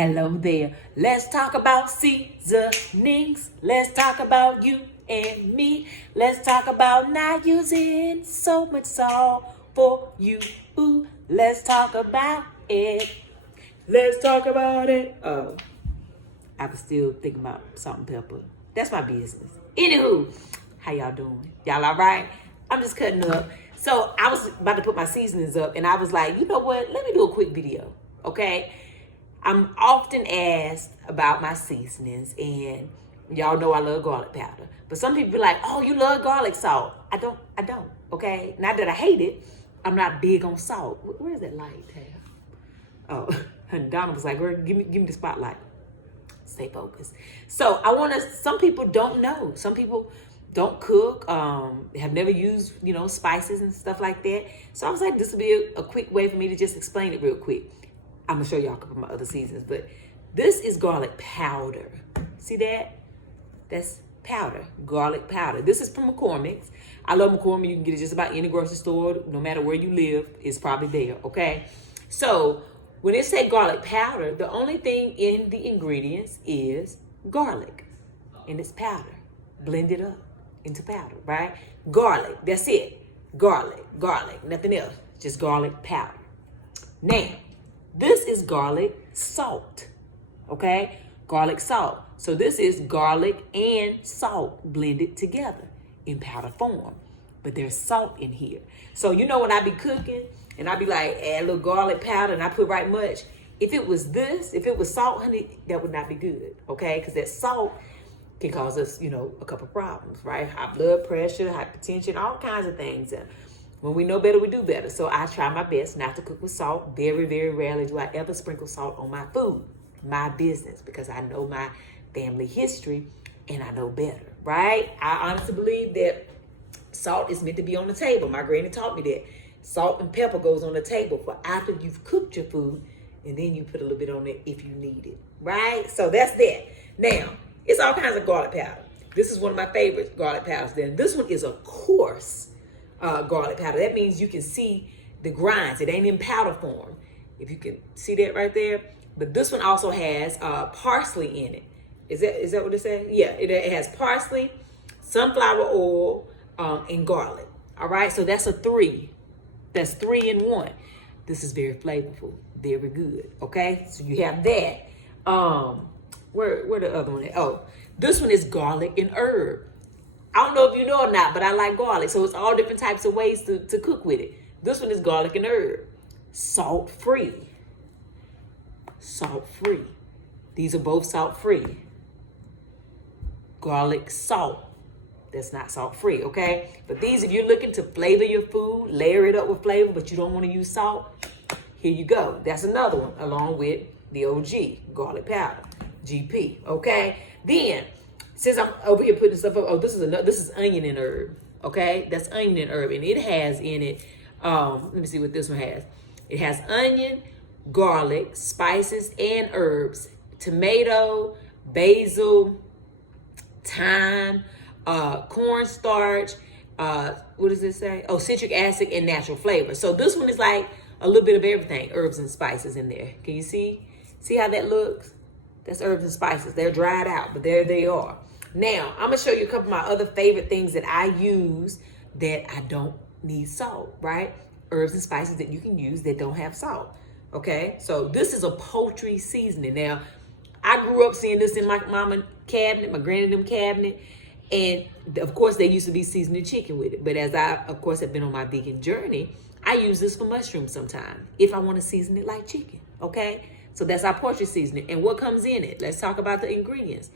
Hello there. Let's talk about seasonings. Let's talk about you and me. Let's talk about not using so much salt for you. Ooh, let's talk about it. Let's talk about it. I was still thinking about salt and pepper. That's my business. Anywho, how y'all doing? Y'all all right? I'm just cutting up. So I was about to put my seasonings up, and I was like, you know what? Let me do a quick video, okay? I'm often asked about my seasonings, and y'all know I love garlic powder. But some people be like, oh, you love garlic salt. I don't, okay? Not that I hate it. I'm not big on salt. Where's that light, Tab? Oh, and Donna was like, girl, give me the spotlight. Stay focused. So I want to, some people don't know. Some people don't cook, have never used, spices and stuff like that. So I was like, this would be a quick way for me to just explain it real quick. I'm gonna show y'all a couple of my other seasons, but this is garlic powder. See that? That's powder, garlic powder. This is from McCormick's. I love McCormick. You can get it just about any grocery store, no matter where you live. It's probably there, okay? So when it say garlic powder, the only thing in the ingredients is garlic, and it's powder. Blend it up into powder, right? Garlic, that's it. Garlic, nothing else. Just garlic powder. Now, this is garlic salt, okay? Garlic salt. So this is garlic and salt blended together in powder form. But there's salt in here. So when I be cooking and I be like, add a little garlic powder and I put right much. If it was salt, honey, that would not be good, okay? Because that salt can cause us, a couple problems, right? High blood pressure, hypertension, all kinds of things. When we know better, we do better. So I try my best not to cook with salt. Very, very rarely do I ever sprinkle salt on my food. My business, because I know my family history and I know better, right? I honestly believe that salt is meant to be on the table. My granny taught me that. Salt and pepper goes on the table for after you've cooked your food, and then you put a little bit on it if you need it, right? So that's that. Now, it's all kinds of garlic powder. This is one of my favorite garlic powders. Then this one is a coarse garlic powder. That means you can see the grinds. It ain't in powder form. If you can see that right there. But this one also has parsley in it. Is that what it says? Yeah, it has parsley, sunflower oil, and garlic. All right, so that's a 3. That's 3 in 1. This is very flavorful, very good. Okay, so you have that. Where the other one at? Oh, this one is garlic and herb. I don't know if you know or not, but I like garlic. So it's all different types of ways to cook with it. This one is garlic and herb. Salt-free. Salt-free. These are both salt-free. Garlic salt. That's not salt-free, okay? But these, if you're looking to flavor your food, layer it up with flavor, but you don't want to use salt, here you go. That's another one, along with the OG, garlic powder, GP, okay? Then, since I'm over here putting stuff up, this is onion and herb, okay? That's onion and herb, and it has in it, let me see what this one has. It has onion, garlic, spices, and herbs, tomato, basil, thyme, cornstarch, what does it say? Oh, citric acid and natural flavor. So this one is like a little bit of everything, herbs and spices in there. Can you see? See how that looks? That's herbs and spices. They're dried out, but there they are. Now, I'm going to show you a couple of my other favorite things that I use that I don't need salt, right? Herbs and spices that you can use that don't have salt, okay? So this is a poultry seasoning. Now, I grew up seeing this in my mama cabinet, my granny them cabinet, and of course they used to be seasoning chicken with it. But as I, of course, have been on my vegan journey, I use this for mushrooms sometimes if I want to season it like chicken, okay? So that's our poultry seasoning. And what comes in it? Let's talk about the ingredients.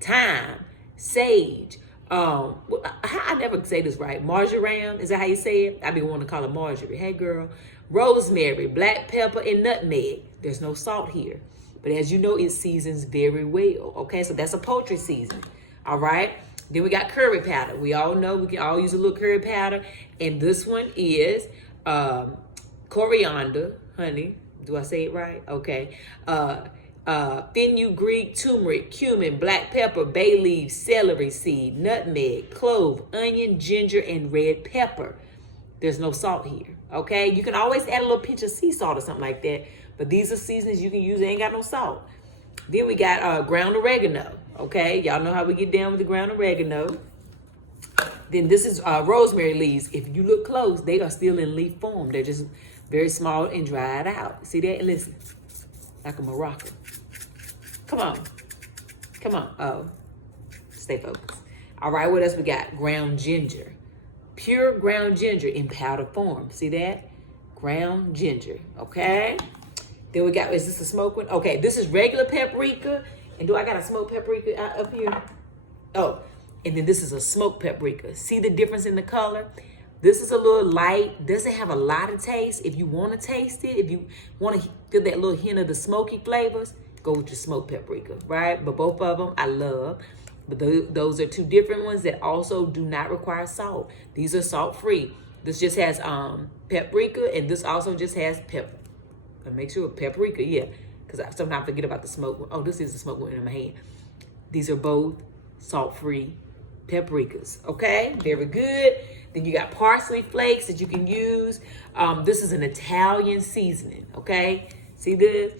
Thyme, sage, I never say this right. Marjoram, is that how you say it? I be wanting to call it Marjorie. Hey, girl. Rosemary, black pepper, and nutmeg. There's no salt here. But as you know, it seasons very well. Okay, so that's a poultry seasoning. All right. Then we got curry powder. We all know we can all use a little curry powder. And this one is coriander, honey. Do I say it right? Okay. Fenugreek, turmeric, cumin, black pepper, bay leaves, celery seed, nutmeg, clove, onion, ginger, and red pepper. There's no salt here, okay? You can always add a little pinch of sea salt or something like that, but these are seasonings you can use. They ain't got no salt. Then we got ground oregano. Okay, y'all know how we get down with the ground oregano. Then this is rosemary leaves. If you look close, they are still in leaf form. They're just very small and dried out. See that? Listen, like a maraca. Come on. Come on. Oh, stay focused. All right, what else we got? Ground ginger. Pure ground ginger in powder form. See that? Ground ginger. Okay. Then we got, is this a smoked one? Okay, this is regular paprika. And do I got a smoked paprika up here? Oh, and then this is a smoked paprika. See the difference in the color? This is a little light. Doesn't have a lot of taste. If you want to taste it, if you want to feel that little hint of the smoky flavors, go with your smoked paprika, right? But both of them I love. But those are two different ones that also do not require salt. These are salt-free. This just has paprika, and this also just has pepper. Make sure paprika, yeah. Because I sometimes forget about the smoked one. Oh, this is the smoked one in my hand. These are both salt-free paprikas, okay? Very good. Then you got parsley flakes that you can use. This is an Italian seasoning, okay? See this?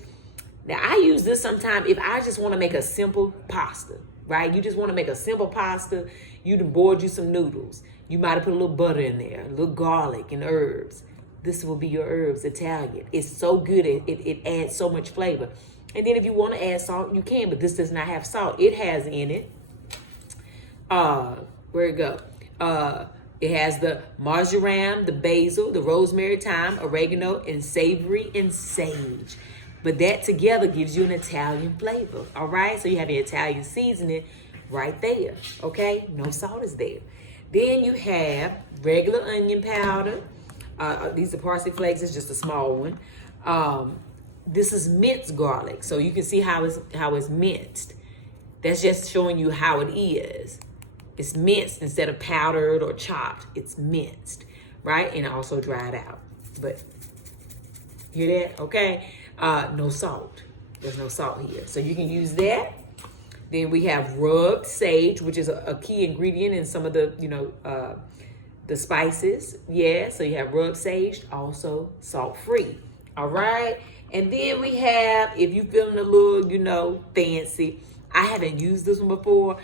Now, I use this sometimes if I just want to make a simple pasta, right? You just want to make a simple pasta. You done boiled you some noodles. You might have put a little butter in there, a little garlic and herbs. This will be your herbs, Italian. It's so good. It adds so much flavor. And then if you want to add salt, you can, but this does not have salt. It has in it, where it go? It has the marjoram, the basil, the rosemary, thyme, oregano, and savory and sage. But that together gives you an Italian flavor, all right? So you have your Italian seasoning right there, okay? No salt is there. Then you have regular onion powder. These are parsley flakes. It's just a small one. This is minced garlic, so you can see how it's minced. That's just showing you how it is. It's minced instead of powdered or chopped. It's minced, right? And also dried out. But hear that? Okay. No salt. There's no salt here, so you can use that. Then we have rubbed sage, which is a key ingredient in some of the the spices. Yeah, so you have rubbed sage, also salt-free. All right. And then we have, if you're feeling a little, fancy, I haven't used this one before,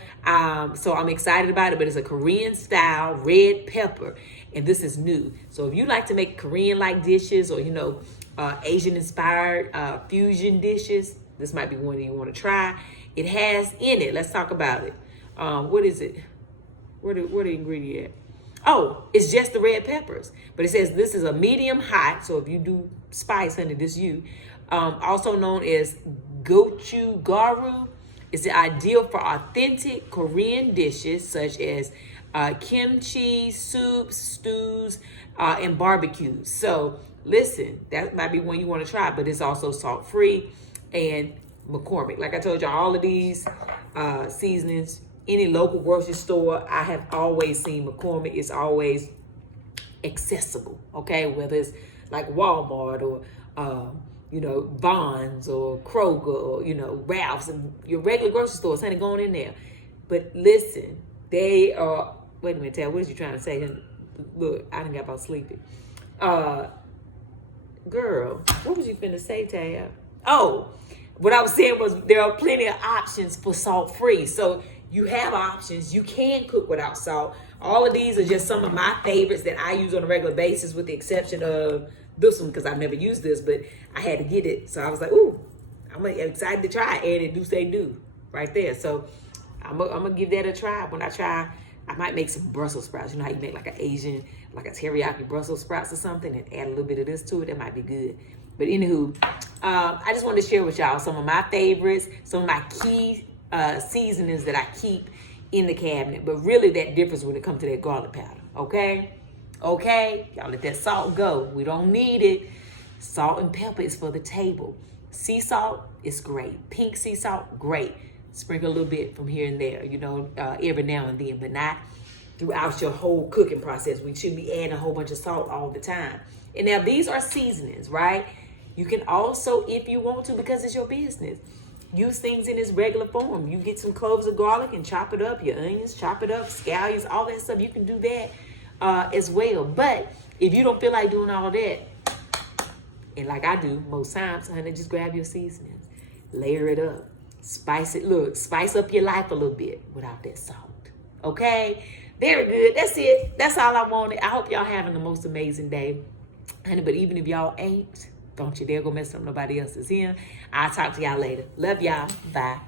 so I'm excited about it, but it's a Korean-style red pepper, and this is new. So if you like to make Korean-like dishes or, Asian-inspired fusion dishes, this might be one that you want to try. It has in it, let's talk about it. What is it? Where the ingredient at? Oh, it's just the red peppers. But it says this is a medium hot, so if you do spice, honey, this you. Also known as gochugaru. It's ideal for authentic Korean dishes such as kimchi, soups, stews, and barbecues. So listen, that might be one you want to try, but it's also salt-free and McCormick. Like I told you, all of these seasonings, any local grocery store, I have always seen McCormick. It's always accessible, okay? Whether it's like Walmart or Vons or Kroger or, Ralph's and your regular grocery stores, honey, going in there. But listen, they are, wait a minute, Tab, what is you trying to say? Look, I done got about sleepy. Girl, what was you finna say, Tab? Oh, what I was saying was there are plenty of options for salt-free. So you have options. You can cook without salt. All of these are just some of my favorites that I use on a regular basis, with the exception of this one, because I've never used this, but I had to get it. So I was like, ooh, I'm excited to try it. And it do say do right there. So I'm going to give that a try. When I try, I might make some Brussels sprouts. You know how you make like an Asian, like a teriyaki Brussels sprouts or something, and add a little bit of this to it? That might be good. But anywho, I just wanted to share with y'all some of my favorites, some of my key seasonings that I keep in the cabinet. But really that differs when it comes to that garlic powder, okay? Okay, y'all let that salt go. We don't need it. Salt and pepper is for the table. Sea salt is great. Pink sea salt, great. Sprinkle a little bit from here and there, every now and then, but not throughout your whole cooking process. We should be adding a whole bunch of salt all the time. And now these are seasonings, right? You can also, if you want to, because it's your business, use things in its regular form. You get some cloves of garlic and chop it up, your onions, chop it up, scallions, all that stuff. You can do that as well. But if you don't feel like doing all that, and like I do most times, honey, just grab your seasonings, layer it up. spice up your life a little bit without that salt. Okay? Very good. That's it. That's all I wanted. I hope y'all having the most amazing day. Honey, but even if y'all ain't, don't you dare go mess up nobody else's in. I'll talk to y'all later. Love y'all. Bye.